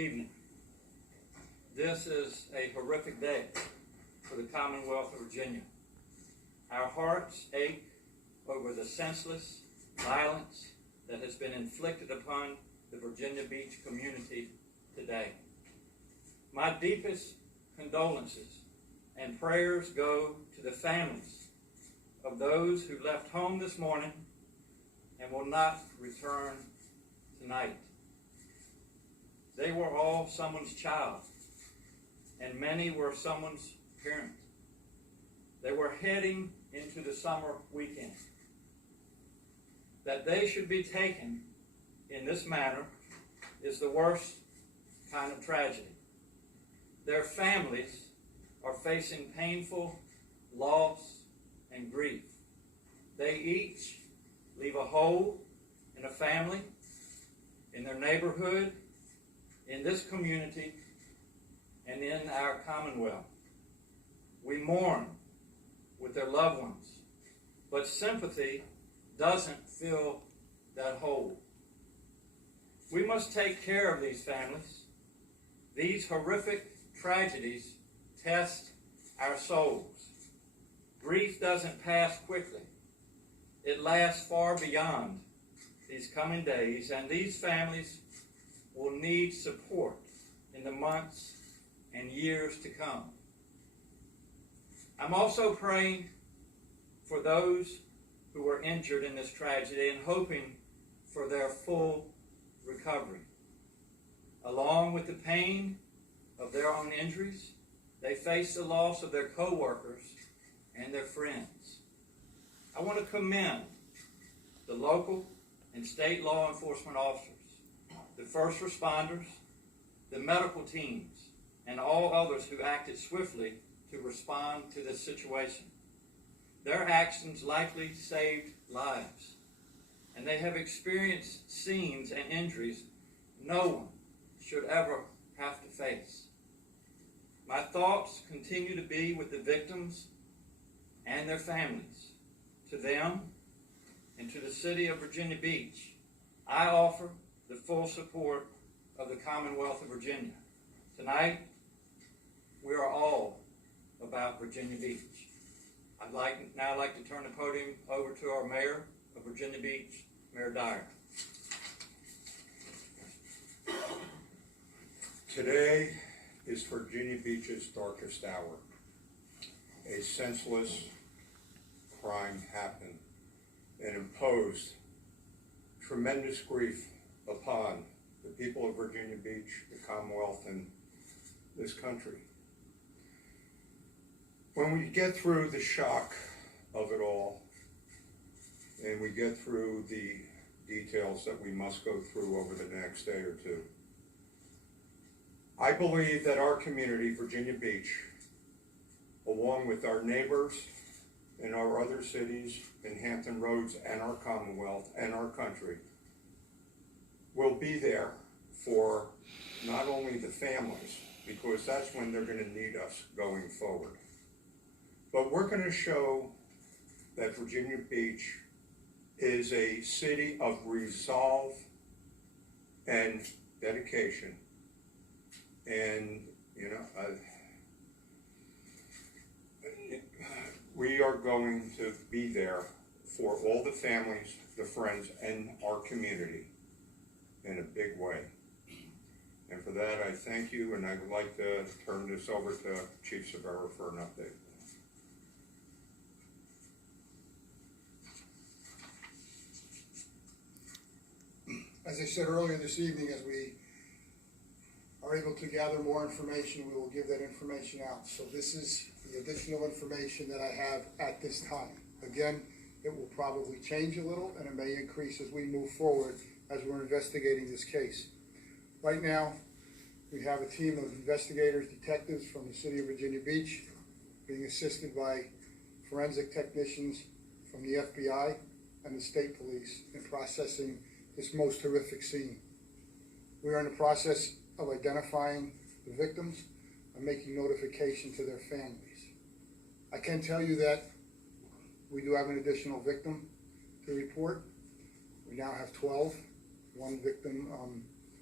evening. This is a horrific day for the Commonwealth of Virginia. Our hearts ache over the senseless violence that has been inflicted upon the Virginia Beach community today. My deepest condolences and prayers go to the families of those who left home this morning and will not return tonight. They were all someone's child, and many were someone's parent. They were heading into the summer weekend. That they should be taken in this manner is the worst kind of tragedy. Their families are facing painful loss and grief. They each leave a hole in a family, in their neighborhood, in this community, and in our Commonwealth. We mourn with their loved ones, but sympathy doesn't fill that hole. We must take care of these families. These horrific tragedies test our souls. Grief doesn't pass quickly. It lasts far beyond these coming days, and these families will need support in the months and years to come. I'm also praying for those who were injured in this tragedy and hoping for their full recovery. Along with the pain of their own injuries, they face the loss of their co-workers and their friends. I want to commend the local and state law enforcement officers, the first responders, the medical teams, and all others who acted swiftly to respond to this situation. Their actions likely saved lives, and they have experienced scenes and injuries no one should ever have to face. My thoughts continue to be with the victims and their families. To them and to the city of Virginia Beach, I offer the full support of the Commonwealth of Virginia. Tonight, we are all about Virginia Beach. I'd now like to turn the podium over to our Mayor of Virginia Beach, Mayor Dyer. Today is Virginia Beach's darkest hour. A senseless crime happened and imposed tremendous grief upon the people of Virginia Beach, the Commonwealth, and this country. When we get through the shock of it all, and we get through the details that we must go through over the next day or two, I believe that our community, Virginia Beach, along with our neighbors in our other cities, in Hampton Roads and our Commonwealth and our country, will be there for not only the families, because that's when they're going to need us going forward, but we're going to show that Virginia Beach is a city of resolve and dedication. And, we are going to be there for all the families, the friends, and our community in a big way. And for that, I thank you, and I would like to turn this over to Chief Severa for an update. As I said earlier this evening, as we are able to gather more information, we will give that information out. So this is the additional information that I have at this time. Again, it will probably change a little, and it may increase as we move forward as we're investigating this case. Right now, we have a team of investigators, detectives from the city of Virginia Beach, being assisted by forensic technicians from the FBI and the state police in processing this most horrific scene. We are in the process of identifying the victims and making notification to their families. I can tell you that we do have an additional victim to report. We now have 12. One victim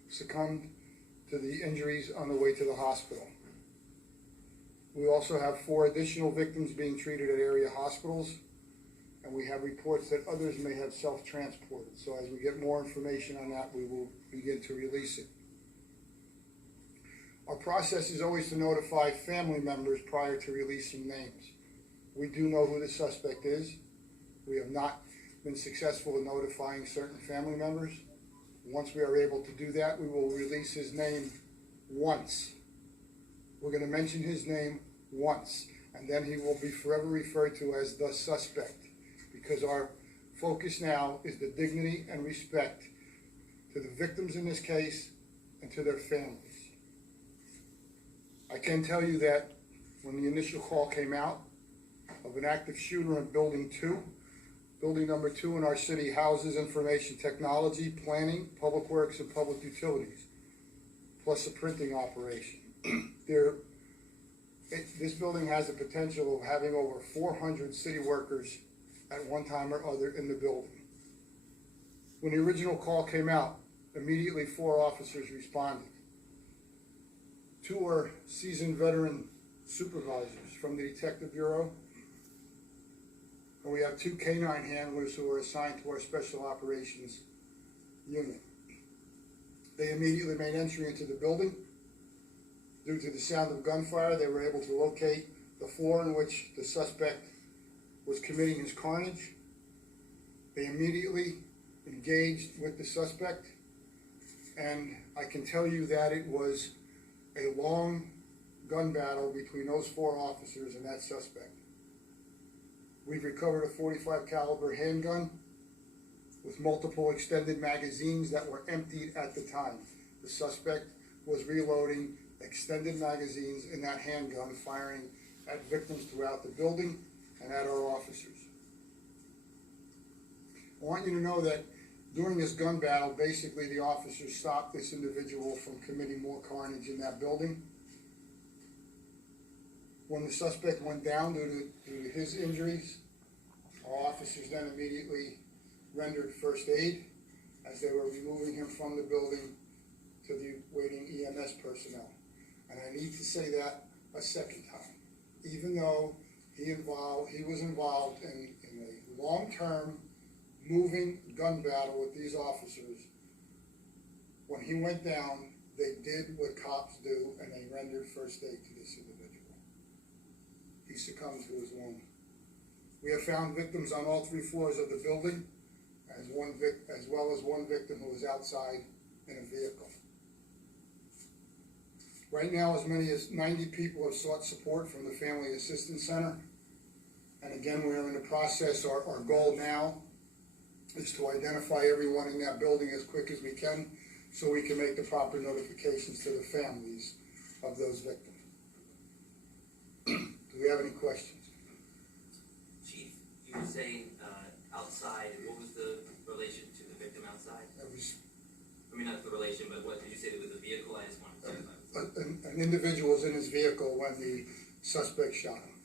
succumbed to the injuries on the way to the hospital. We also have 4 additional victims being treated at area hospitals, and we have reports that others may have self-transported. So as we get more information on that, we will begin to release it. Our process is always to notify family members prior to releasing names. We do know who the suspect is. We have not been successful in notifying certain family members. Once we are able to do that, we will release his name once. We're going to mention his name once, and then he will be forever referred to as the suspect, because our focus now is the dignity and respect to the victims in this case and to their families. I can tell you that when the initial call came out of an active shooter in Building 2, Building number 2 in our city houses information technology, planning, public works, and public utilities, plus a printing operation. This building has the potential of having over 400 city workers at one time or other in the building. When the original call came out, immediately 4 officers responded. 2 are seasoned veteran supervisors from the Detective Bureau, and we have 2 canine handlers who are assigned to our Special Operations Unit. They immediately made entry into the building. Due to the sound of gunfire, they were able to locate the floor in which the suspect was committing his carnage. They immediately engaged with the suspect, and I can tell you that it was a long gun battle between those 4 officers and that suspect. We've recovered a .45 caliber handgun with multiple extended magazines that were emptied at the time. The suspect was reloading extended magazines in that handgun, firing at victims throughout the building and at our officers. I want you to know that during this gun battle, basically the officers stopped this individual from committing more carnage in that building. When the suspect went down due to his injuries, our officers then immediately rendered first aid as they were removing him from the building to the waiting EMS personnel. And I need to say that a second time. Even though he was involved in a long-term moving gun battle with these officers, when he went down, they did what cops do and they rendered first aid to this individual. He succumbed to his wound. We have found victims on all 3 floors of the building, as well as one victim who was outside in a vehicle. Right now, as many as 90 people have sought support from the Family Assistance Center. And again, we're in the process. Our goal now is to identify everyone in that building as quick as we can so we can make the proper notifications to the families of those victims. Do we have any questions? Chief, you were saying outside, what was the relation to the victim outside? Not the relation, but what did you say? It was a vehicle? I just wanted to clarify. An individual was in his vehicle when the suspect shot him.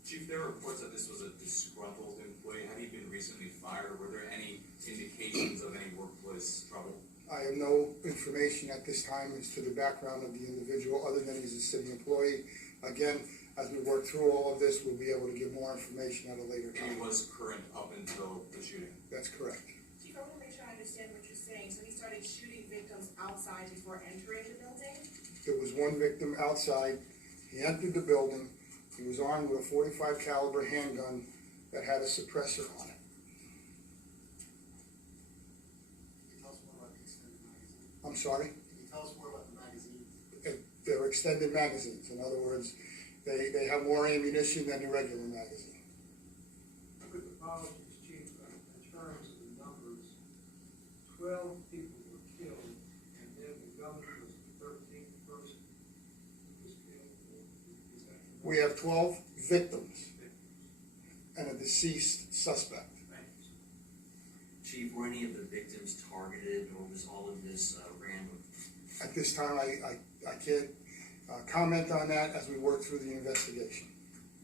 Chief, there are reports that this was a disgruntled employee. Had he been recently fired? Were there any indications of any workplace trouble? I have no information at this time as to the background of the individual other than he's a city employee. Again, as we work through all of this, we'll be able to give more information at a later time. He was current up until the shooting. That's correct. Chief, I want to make sure I understand what you're saying. So he started shooting victims outside before entering the building? There was one victim outside. He entered the building. He was armed with a .45 caliber handgun that had a suppressor on it. Can you tell us more about the extended magazine? I'm sorry? Can you tell us more about the magazines? They're extended magazines. In other words, they have more ammunition than the regular magazine. Quick apologies, Chief, in terms of the numbers, 12 people were killed, and then the governor was the 13th person who was killed. Is that correct? We have 12 victims and a deceased suspect. Chief, were any of the victims targeted, or was all of this random? At this time, I can't comment on that as we work through the investigation.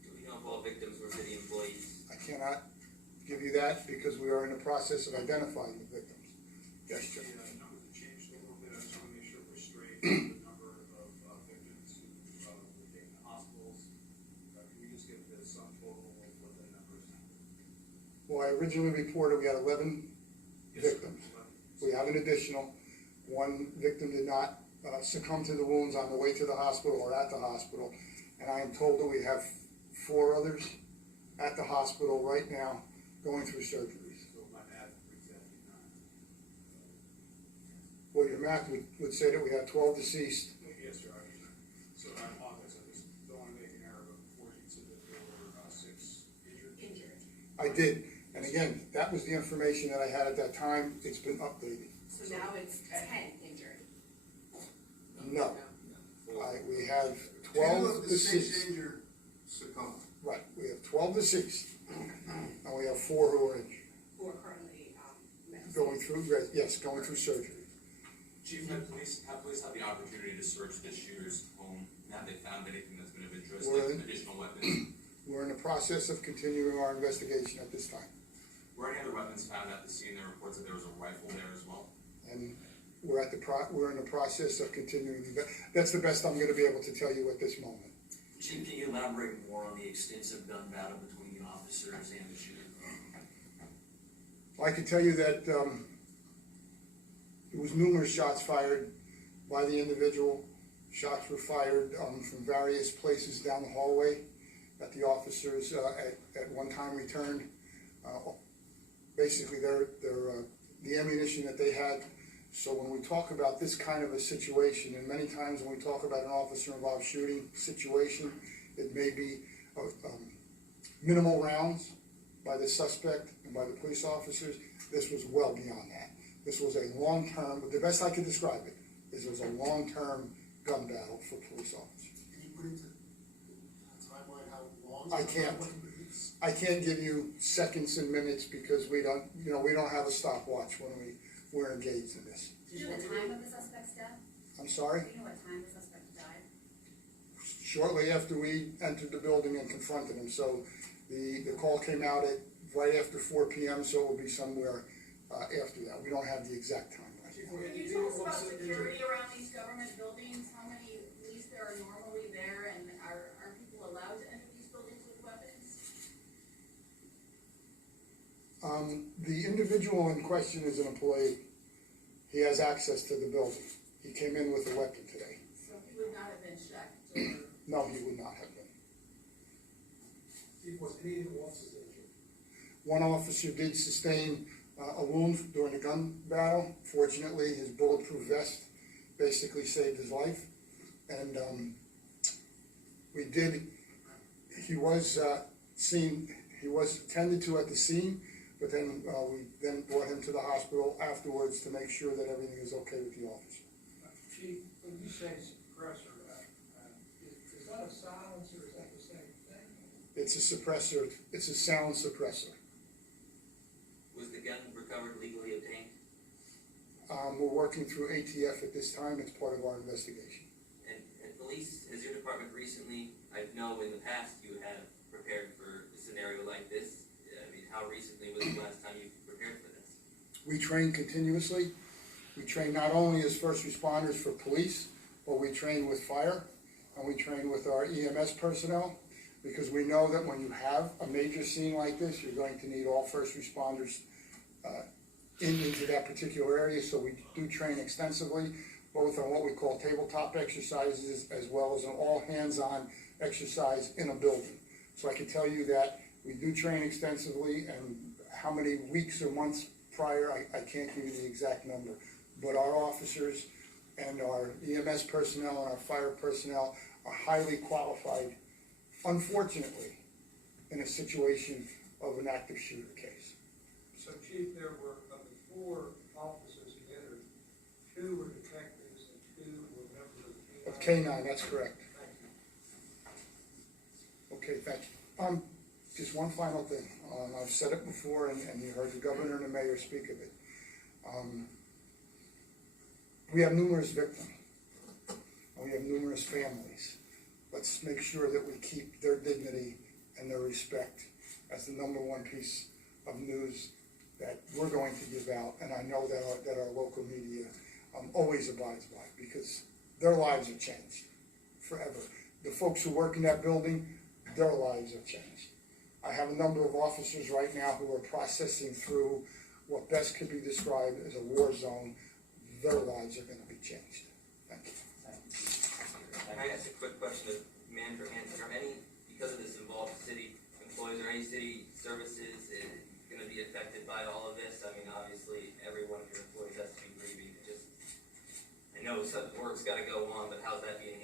Do we know if all victims were city employees? I cannot give you that because we are in the process of identifying the victims. Yes, Joe. The numbers have changed a little bit. I just want to make sure we're straight. the number of victims who were taken to hospitals? Can you just give the sum total of what the numbers? Well, I originally reported we had 11 victims. We have an additional. One victim did not succumb to the wounds on the way to the hospital or at the hospital. And I am told that we have 4 others at the hospital right now going through surgeries. So my math reads out to 9. Well, your math would say that we have 12 deceased. Yes, sir. So I apologize, I just don't want to make an error, but before you said that there were 6 injured. I did. And again, that was the information that I had at that time. It's been updated. So now it's 10 injured. No. We have 2 12 of the 6 deceased. injured succumbed. Right, we have 12 deceased. And we have 4 who are injured. Who are currently, Going through, yes, going through surgery. Chief, have police had the opportunity to search the shooter's home? Have they found anything that's been of interest, Well, like additional weapons? We're in the process of continuing our investigation at this time. Were any other weapons found at the scene? There were reports that there was a rifle there as well. And we're in the process of continuing. That's the best I'm gonna be able to tell you at this moment. Chief, can you elaborate more on the extensive gun battle between the officers and the shooter? I can tell you that, there was numerous shots fired by the individual. Shots were fired, from various places down the hallway that the officers, at one time returned. Basically, the ammunition that they had. So when we talk about this kind of a situation, and many times when we talk about an officer-involved shooting situation, it may be minimal rounds by the suspect and by the police officers. This was well beyond that. This was a long-term, the best I could describe it, is it was a long-term gun battle for police officers. Can you put into a timeline how long? I can't. I can't give you seconds and minutes because we don't have a stopwatch when we're engaged in this. Do you know the time of the suspect's death? I'm sorry? Do you know what time the suspect died? Shortly after we entered the building and confronted him, so the call came out at right after 4 p.m., so it will be somewhere after that. We don't have the exact time right now. Can you tell us about security around these government buildings? How many police there are normally there, and are people allowed to enter these buildings with weapons? The individual in question is an employee. He has access to the building. He came in with a weapon today. So he would not have been checked, or? No, he would not have been. Chief, was any of the officers injured? One officer did sustain a wound during the gun battle. Fortunately, his bulletproof vest basically saved his life. And he was tended to at the scene, but then we then brought him to the hospital afterwards to make sure that everything is okay with the officer. Chief, when you say suppressor, is that a silencer, or is that the same thing? It's a suppressor, it's a sound suppressor. Was the gun recovered legally obtained? We're working through ATF at this time, it's part of our investigation. And police, has your department recently, I know in the past you have prepared for a scenario like this. I mean, how recently was the last time you prepared for this? We train continuously. We train not only as first responders for police, but we train with fire, and we train with our EMS personnel, because we know that when you have a major scene like this, you're going to need all first responders into that particular area. So we do train extensively, both on what we call tabletop exercises, as well as an all hands-on exercise in a building. So I can tell you that we do train extensively, and how many weeks or months prior, I can't give you the exact number. But our officers and our EMS personnel and our fire personnel are highly qualified, unfortunately, in a situation of an active shooter case. So Chief, there were, of the 4 officers who entered, 2 were detectives and 2 were members of the K9. Of K9, that's correct. Thank you. Okay, thank you. Just one final thing. I've said it before, and you heard the governor and the mayor speak of it. We have numerous victims, and we have numerous families. Let's make sure that we keep their dignity and their respect as the #1 piece of news that we're going to give out, and I know that our local media always abides by, because their lives are changed forever. The folks who work in that building, their lives are changed. I have a number of officers right now who are processing through what best could be described as a war zone. Their lives are gonna be changed. Thank you. Can I ask a quick question of Manager Hanson? Are any, because of this involved city employees, or any city services gonna be affected by all of this? I mean, obviously, every one of your employees has to be grieving. I know some work's gotta go on, but how's that being